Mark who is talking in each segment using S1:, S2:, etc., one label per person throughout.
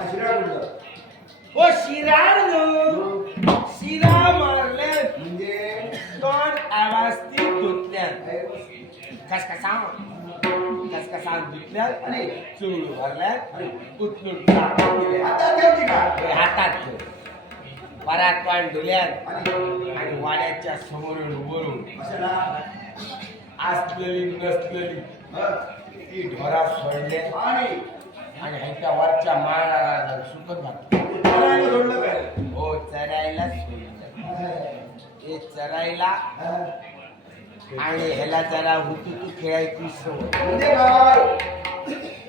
S1: हा?
S2: ओ शिराळ न्हू. शिरा मारले
S1: म्हणजे?
S2: तोंड आवाजती धुतल्यान? कसकसा कसकसा धुतल्यान आणि चुळू भरल्यान उचलून हे हातात ठेव परात पाण धुल्यान
S1: आणि?
S2: वाड्याच्या समोरून
S1: कशाला?
S2: असलेली नसलेली
S1: हं.
S2: ती ढोरा सोडले
S1: आणि?
S2: आणि ह्यांच्या वरच्या माळाला सुकत घातलं
S1: ते सोडलं काय?
S2: हो चरायला हे चरायला. आणि ह्याला जरा हुतुतू खेळायची सवय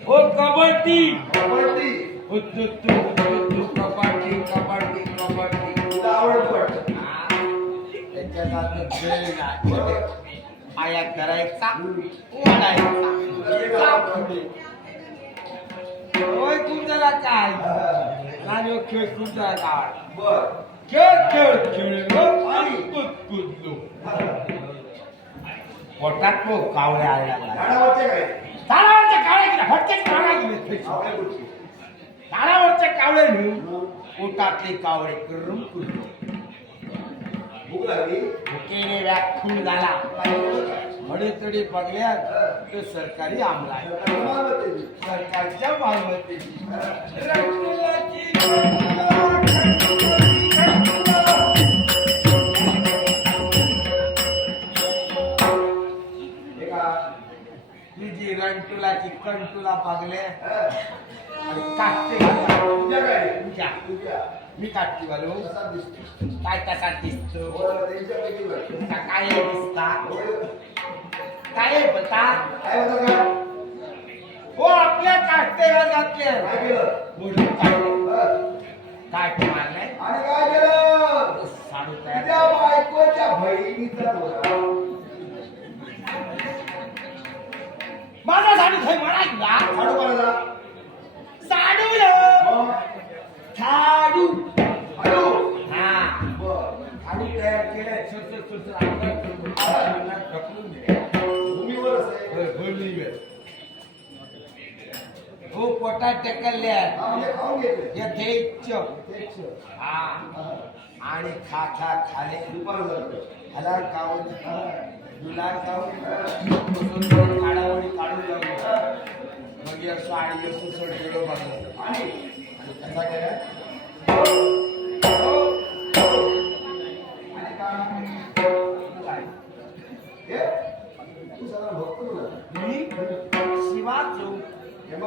S2: हो कबड्डी.
S1: कबड्डी.
S2: हुतुतू हुतुतू कबड्डी कबड्डी कबड्डी.
S1: तुला आवडतं वाटतं.
S2: त्याच्यात आता खेळ ना पाया करायचा ओढायचा सापडे. होय तुमच्याला काय आणि हो खेळ तुमच्या गावात
S1: बर
S2: खेळ खेळ खेळलो आणि कूद कुदलो पोटात तो कावळे आला
S1: झाडावरचे काय
S2: झाडावरचे कावळे गेले फटकेच कावळे गेले
S1: आवडे कुठची
S2: झाडावरचे कावळे नेऊन
S1: हं.
S2: पोटातले कावळे करून कुदलो
S1: भूक लागली
S2: भुकेने व्याख्यान झाला तरी बघल्या तो सरकारी आमला आहे. सरकारच्या मालमत्तेची
S1: हे
S2: रणटुलाची कंटुला बघले
S1: हं.
S2: आणि काटते.
S1: तुझ्या काय?
S2: तुझ्या.
S1: तुझ्या.
S2: मी काटते घालू
S1: कसा दिसतो?
S2: काय कसा दिसतो
S1: बरं, त्यांच्यापैकी बरं.
S2: का काय दिसता
S1: होय.
S2: काय बता
S1: काय होतं का?
S2: हो आपल्या काटते घातले
S1: काय केलं?
S2: काढले
S1: हं.
S2: काट मारले
S1: आणि काय केलं
S2: साडू
S1: तुझ्या
S2: तयार
S1: बायकोच्या बहिणीचा.
S2: माझा साडू खाय मारायला
S1: साडू कोणाचा?
S2: साडू लो
S1: मग?
S2: साडू
S1: साडू?
S2: हा
S1: बरं.
S2: साडू तयार केलाय. ढकलून
S1: भूमीवरच आहे.
S2: हो पोटात टेकल्या
S1: म्हणजे खाऊन घेतले.
S2: हा. आणि खा खा खाले.
S1: दुपार झालं.
S2: हला काऊन काढावडी काढून लावली मग असं आणि असं सोडलेलं बघलं
S1: आणि?
S2: कसा केला? ಶಿವಾಜು ಎಂಬ